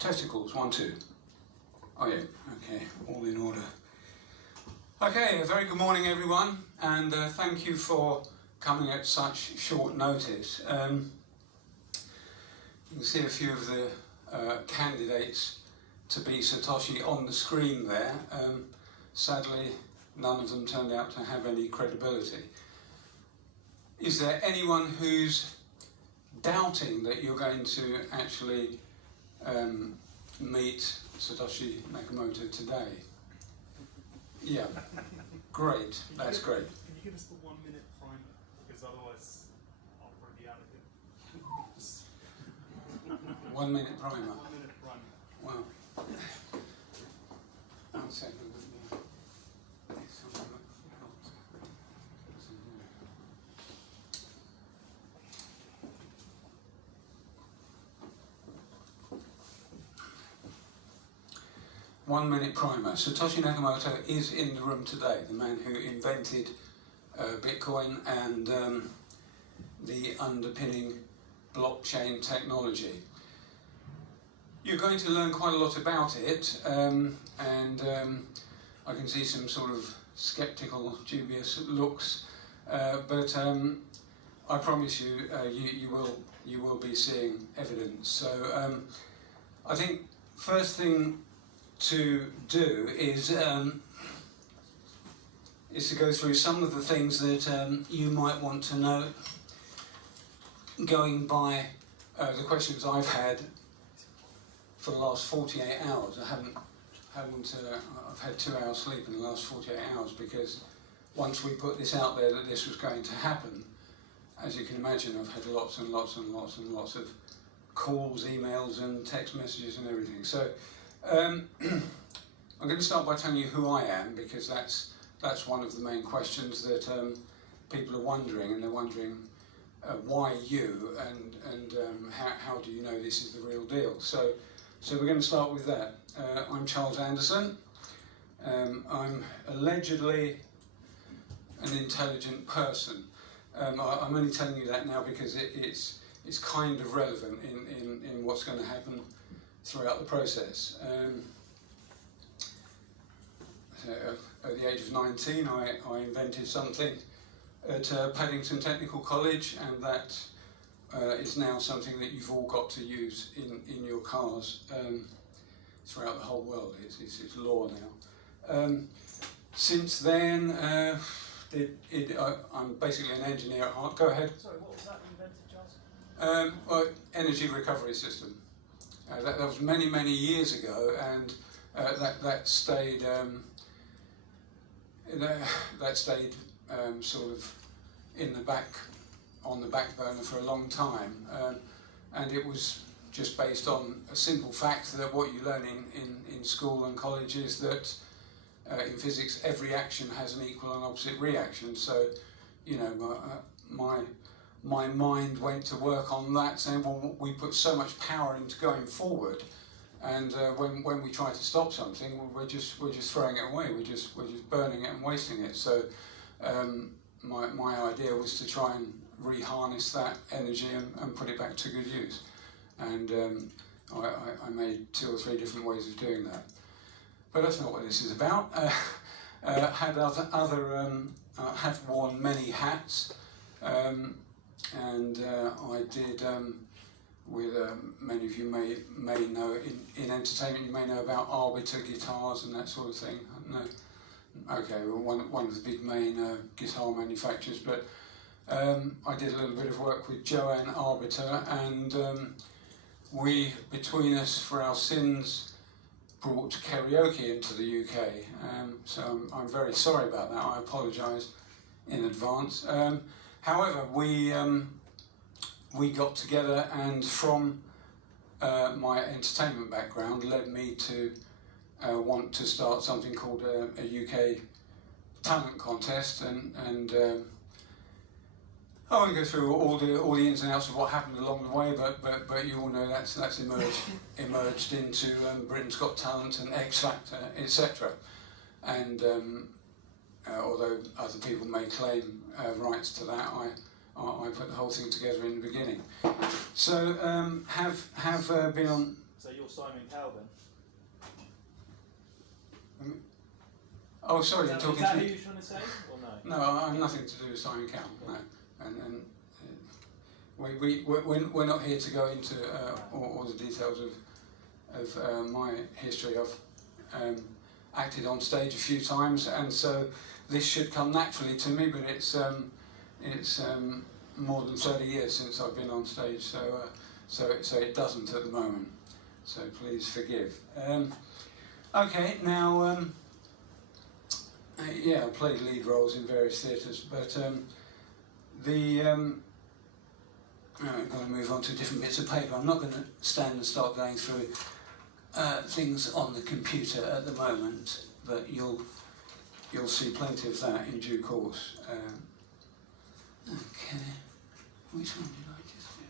Testicles, 1, 2. Oh yeah, okay, all in order. Okay, a very good morning everyone, and thank you for coming at such short notice. You can see a few of the candidates to be Satoshi on the screen there. Sadly, none of them turned out to have any credibility. Is there anyone who's doubting that you're going to actually meet Satoshi Nakamoto today? Yeah, great, that's great. Can you give us the 1 minute primer? Because otherwise I'll probably be out of here. 1 minute primer. 1 minute primer. Wow. 1 second. 1 minute primer. Satoshi Nakamoto is in the room today, the man who invented Bitcoin and the underpinning blockchain technology. You're going to learn quite a lot about it, and I can see some sort of skeptical, dubious looks, but I promise you, you will be seeing evidence. So I think first thing to do is to go through some of the things that you might want to know, going by the questions I've had for the last 48 hours. I've had 2 hours sleep in the last 48 hours because once we put this out there that this was going to happen, as you can imagine, I've had lots and lots and lots and lots of calls, emails and text messages and everything. So I'm going to start by telling you who I am, because that's one of the main questions that people are wondering, and they're wondering why you, and how do you know this is the real deal. So we're going to start with that. I'm Charles Anderson. I'm allegedly an intelligent person. I'm only telling you that now because it's kind of relevant in what's going to happen throughout the process. At the age of 19, I invented something at Paddington Technical College, and that is now something that you've all got to use in your cars throughout the whole world. It's law now. Since then, I'm basically an engineer at heart. Go ahead. Sorry, what was that you invented, Charles? Well, energy recovery system. That was many years ago, and that stayed sort of on the back burner for a long time, and it was just based on a simple fact that what you learn in school and college is that in physics every action has an equal and opposite reaction. So, you know, my mind went to work on that, saying, well, we put so much power into going forward, and when we try to stop something, we're just throwing it away. We're just burning it and wasting it. So my idea was to try and reharness that energy and put it back to good use. And I made 2 or 3 different ways of doing that. But that's not what this is about. Have worn many hats. And I did, with many of you may know, in entertainment you may know about Arbiter guitars and that sort of thing. No, okay, well, one of the big main guitar manufacturers, but I did a little bit of work with Joanne Arbiter, and we, between us, for our sins, brought karaoke into the UK. So I'm very sorry about that. I apologise in advance. However, we got together, and from my entertainment background led me to want to start something called a UK talent contest, and I won't go through all the ins and outs of what happened along the way, but you all know that's emerged into Britain's Got Talent and X Factor, etc. And although other people may claim rights to that, I put the whole thing together in the beginning. So have been on. So you're Simon Cowell then? Oh, sorry, Is you're that, talking is that to who me. you're trying to say, or no? No, I have nothing to do with Simon Cowell. No, and we're not here to go into all the details of my history. I've acted on stage a few times, and so this should come naturally to me. But it's more than 30 years since I've been on stage, so it doesn't at the moment. So please forgive. Okay, now. Yeah, I played lead roles in various theatres, but I'm going to move on to different bits of paper. I'm not going to stand and start going through things on the computer at the moment, but you'll see plenty of that in due course. Okay, which one did I just do?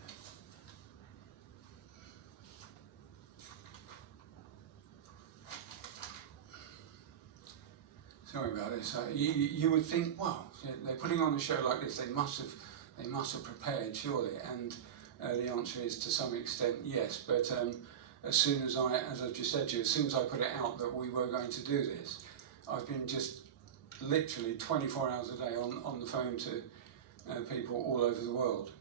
Sorry about this. You would think, well, they're putting on a show like this. They must have prepared, surely. And the answer is, to some extent, yes. But as soon as I've just said to you, as soon as I put it out that we were going to do this, I've been just literally 24 hours a day on the phone to people all over the world,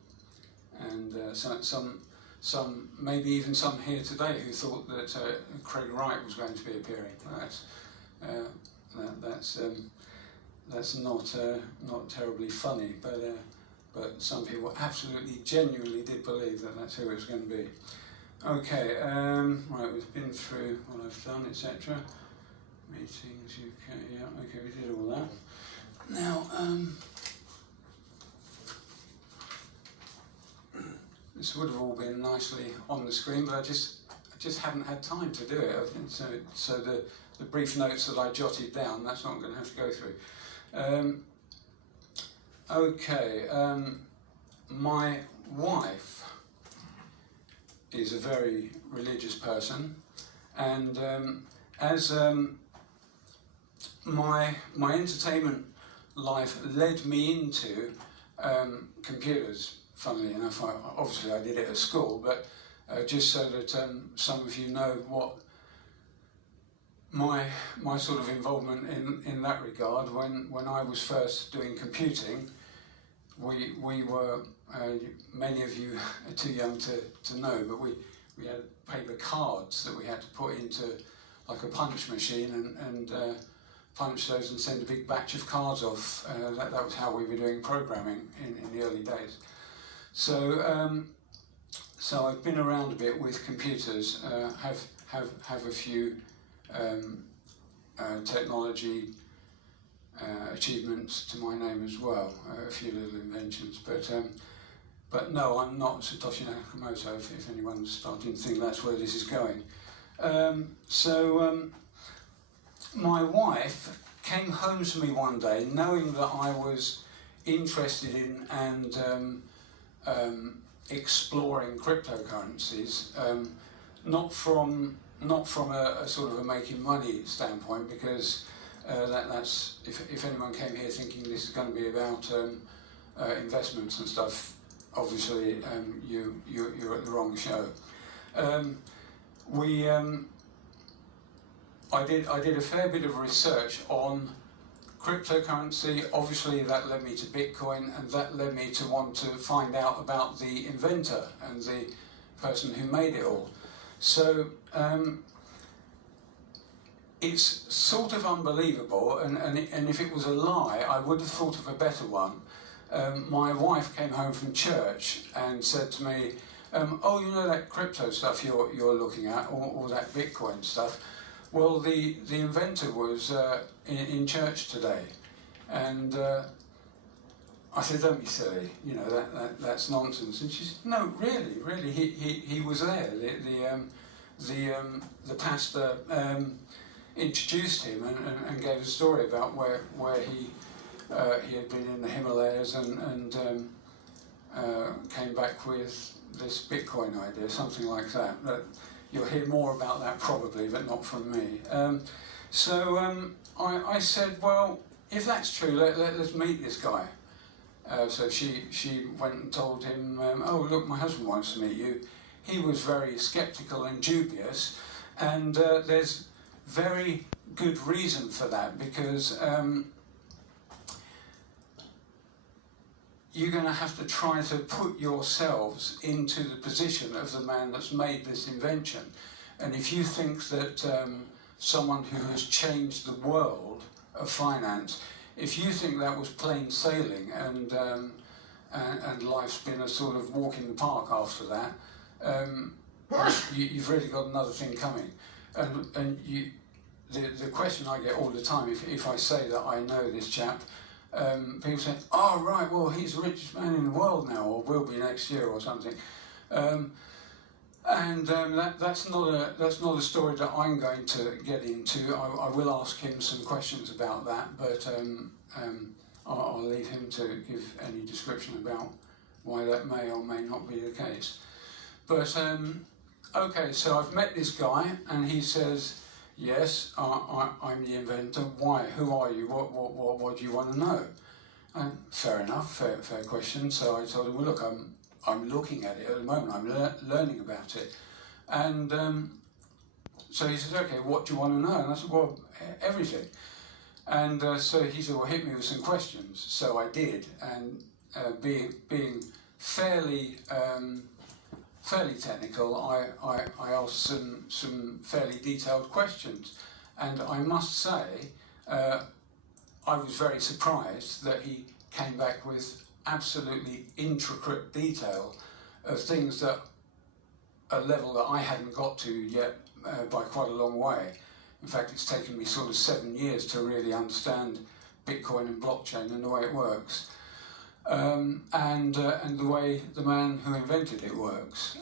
and some maybe even some here today who thought that Craig Wright was going to be appearing. That's not terribly funny, but some people absolutely genuinely did believe that that's who it was going to be. Okay, right, we've been through what I've done, etc. Meetings, UK, yeah, okay, we did all that. Now, this would have all been nicely on the screen, but I just haven't had time to do it. So the brief notes that I jotted down, that's not going to have to go through. Okay, my wife is a very religious person, and as my entertainment life led me into computers, funnily enough. Obviously I did it at school, but just so that some of you know what my sort of involvement in that regard, when I was first doing computing, we were, many of you are too young to know, but we had paper cards that we had to put into like a punch machine and punch those and send a big batch of cards off. That was how we were doing programming in the early days. So so I've been around a bit with computers, have a few technology achievements to my name as well, a few little inventions, but no, I'm not Satoshi Nakamoto, if anyone's starting to think that's where this is going. My wife came home to me one day knowing that I was interested in and exploring cryptocurrencies, not from a sort of a making money standpoint, because that's if anyone came here thinking this is going to be about investments and stuff, obviously you're at the wrong show. I did a fair bit of research on cryptocurrency. Obviously that led me to Bitcoin, and that led me to want to find out about the inventor and the person who made it all. So it's sort of unbelievable, and if it was a lie, I would have thought of a better one. My wife came home from church and said to me, oh, you know that crypto stuff you're looking at, or that Bitcoin stuff? Well, the inventor was in church today, and I said, don't be silly, you know, that's nonsense. And she said, no, really, he was there. The pastor introduced him and gave a story about where he had been in the Himalayas and came back with this Bitcoin idea, something like that. But you'll hear more about that probably, but not from me. I said, well, if that's true, let's meet this guy. So she went and told him, oh look, my husband wants to meet you. he was very sceptical and dubious, and there's very good reason for that, because you're going to have to try to put yourselves into the position of the man that's made this invention. And if you think that someone who has changed the world of finance, if you think that was plain sailing and life's been a sort of walk in the park after that, you've really got another thing coming. And the question I get all the time, if I say that I know this chap, people say, "Oh right, well he's the richest man in the world now, or will be next year, or something." That's not a story that I'm going to get into. I will ask him some questions about that, but I'll leave him to give any description about why that may or may not be the case. But okay, so I've met this guy, and he says, "Yes, I'm the inventor. Why? Who are you? What do you want to know?" And fair enough, fair question. So I told him, "Well, look, I'm looking at it at the moment. I'm learning about it." And so he says, "Okay, what do you want to know?" And I said, "Well, everything." And so he said, "Well, hit me with some questions." So I did, and being fairly technical, I asked some fairly detailed questions, and I must say I was very surprised that he came back with absolutely intricate detail of things that a level that I hadn't got to yet by quite a long way. In fact, it's taken me sort of 7 years to really understand Bitcoin and blockchain and the way it works. And the way the man who invented it works.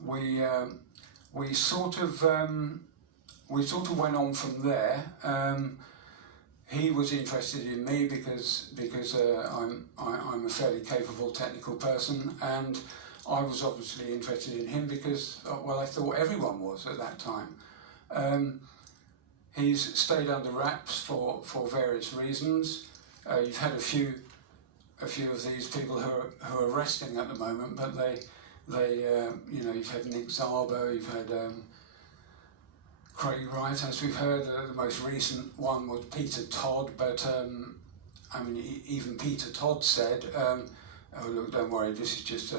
We sort of went on from there. He was interested in me because I'm a fairly capable technical person, and I was obviously interested in him because, well, I thought everyone was at that time. He's stayed under wraps for various reasons. You've had a few of these people who are resting at the moment, but they you've had Nick Szabo, you've had Craig Wright, as we've heard. The most recent one was Peter Todd, but I mean, even Peter Todd said, "Oh look, don't worry, this is just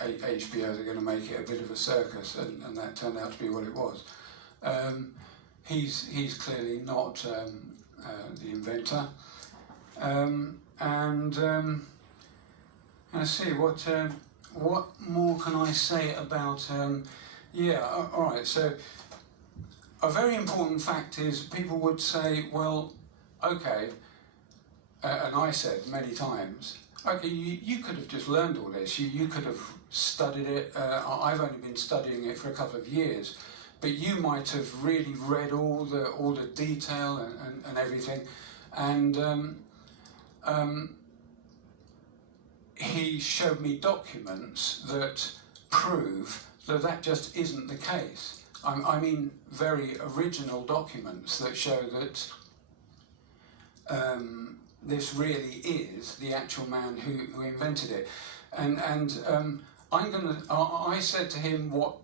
HBO. They're going to make it a bit of a circus," and that turned out to be what it was. He's clearly not the inventor. Let's see, what more can I say about, all right, so a very important fact is people would say, well, okay, and I said many times, okay, you could have just learned all this, you could have studied it, I've only been studying it for a couple of years, but you might have really read all the detail and everything, and he showed me documents that prove that just isn't the case. I mean, very original documents that show that this really is the actual man who invented it. And I said to him what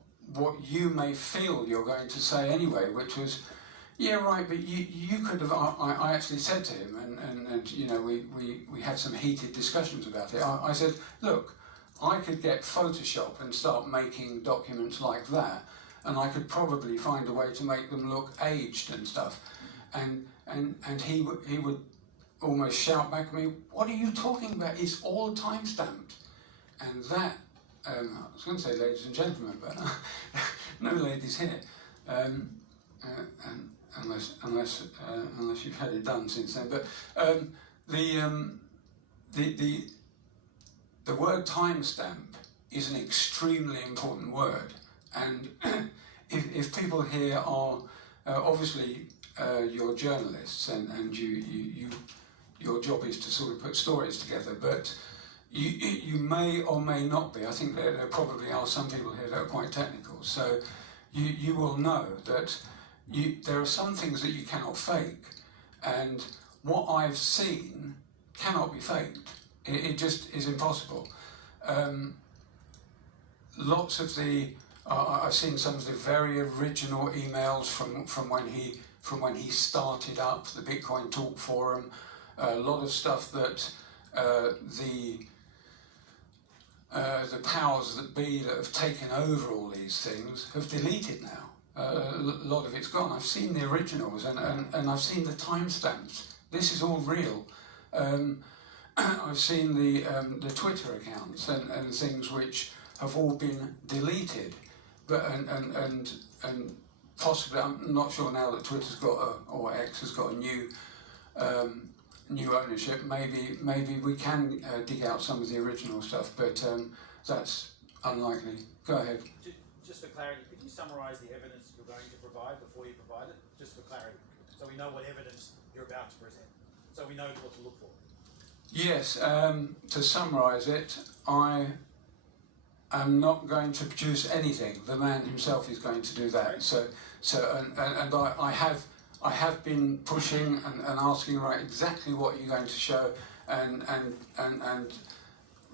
you may feel you're going to say anyway, which was, yeah, right, but you could have, I actually said to him, and you know, we had some heated discussions about it. I said, look, I could get Photoshop and start making documents like that, and I could probably find a way to make them look aged and stuff. And he would almost shout back at me, "What are you talking about? It's all time-stamped." And that, I was going to say ladies and gentlemen, but no ladies here. Unless you've had it done since then, but the word timestamp is an extremely important word, and if people here are obviously you're journalists and your job is to sort of put stories together, but you may or may not be. I think there probably are some people here that are quite technical, so you will know that. There are some things that you cannot fake, and what I've seen cannot be faked. It just is impossible. lots of the I've seen some of the very original emails from when he started up the Bitcoin Talk Forum. A lot of stuff that the powers that be that have taken over all these things have deleted now. A lot of it's gone. I've seen the originals and I've seen the timestamps. This is all real. I've seen the Twitter accounts and things which have all been deleted, but and possibly, I'm not sure now that Twitter's got or X has got a new ownership. Maybe we can dig out some of the original stuff, but that's unlikely. Go ahead. Just for clarity, could you summarise the evidence you're going to provide before you provide it? Just for clarity, so we know what evidence you're about to present, so we know what to look for. Yes, to summarise it, I am not going to produce anything. The man himself is going to do that. So I have been pushing and asking, right, exactly what you're going to show, and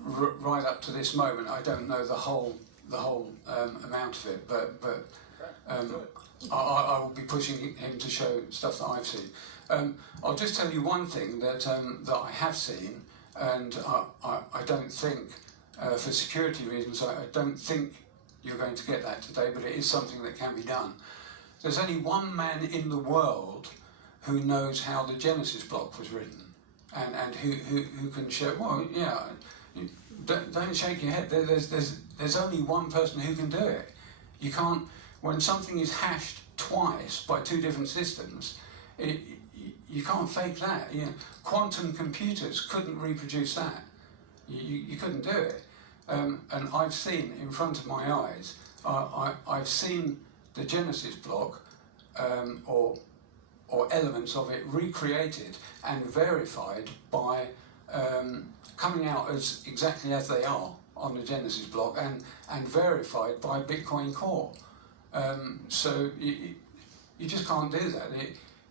right up to this moment, I don't know the whole amount of it, but I will be pushing him to show stuff that I've seen. I'll just tell you one thing that I have seen, and I don't think, for security reasons, I don't think you're going to get that today, but it is something that can be done. There's only one man in the world who knows how the Genesis block was written, and who can show. Well, yeah, don't shake your head. There's only one person who can do it. You can't. When something is hashed twice by two different systems, you can't fake that. You know, quantum computers couldn't reproduce that. You couldn't do it. And I've seen in front of my eyes. I've seen the Genesis block or elements of it recreated and verified by coming out as exactly as they are on the Genesis block and verified by Bitcoin Core. So you just can't do that.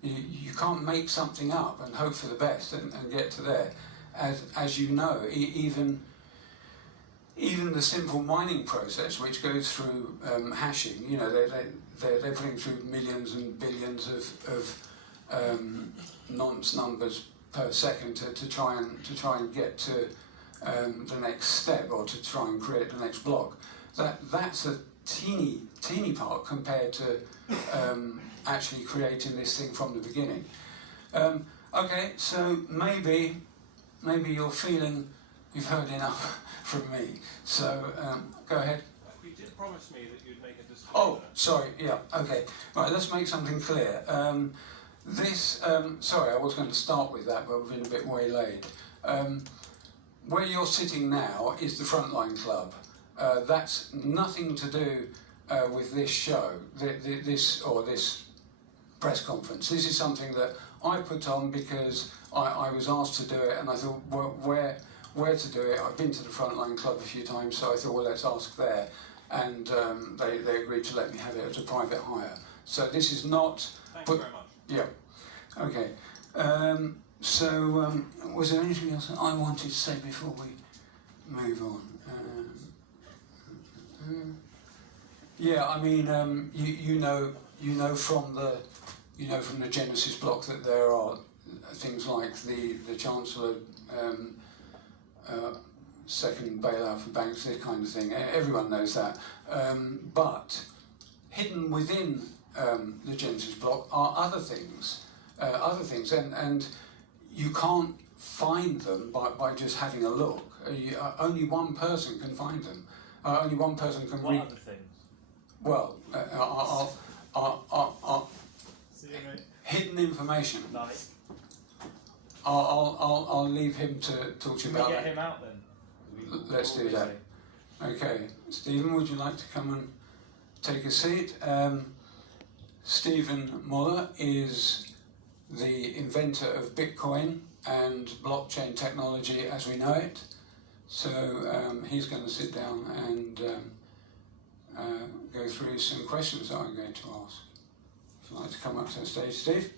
You can't make something up and hope for the best and get to there. As you know, even the simple mining process, which goes through hashing, you know, they're putting through millions and billions of nonce numbers per second to try and get to the next step, or to try and create the next block. That's a teeny part compared to actually creating this thing from the beginning. Okay, so maybe you're feeling you've heard enough from me. So go ahead. You did promise me that you'd make a disclosure. Oh, sorry. Yeah. Okay. Right. Let's make something clear. Sorry, I was going to start with that, but we've been a bit waylaid. Where you're sitting now is the Frontline Club. That's nothing to do with this show, this press conference. This is something that I put on because I was asked to do it, and I thought, well, where to do it? I've been to the Frontline Club a few times, so I thought, well, let's ask there. And they agreed to let me have it as a private hire. So this is not... Thank you very much. Yeah. Okay. Was there anything else I wanted to say before we move on? Yeah, I mean, you know from the Genesis block that there are things like the Chancellor second bailout for banks, this kind of thing. Everyone knows that. But hidden within the Genesis block are other things, and you can't find them by just having a look. Only one person can find them. Only one person can read. What other things? Well, See you, mate. hidden information. Like? I'll leave him to talk to you Can we about get that. him out then? Let's do that. Okay, Stephen, would you like to come and take a seat? Stephen Muller is the inventor of Bitcoin and blockchain technology as we know it. So he's going to sit down and go through some questions that I'm going to ask. If you'd like to come up to the stage, Steve.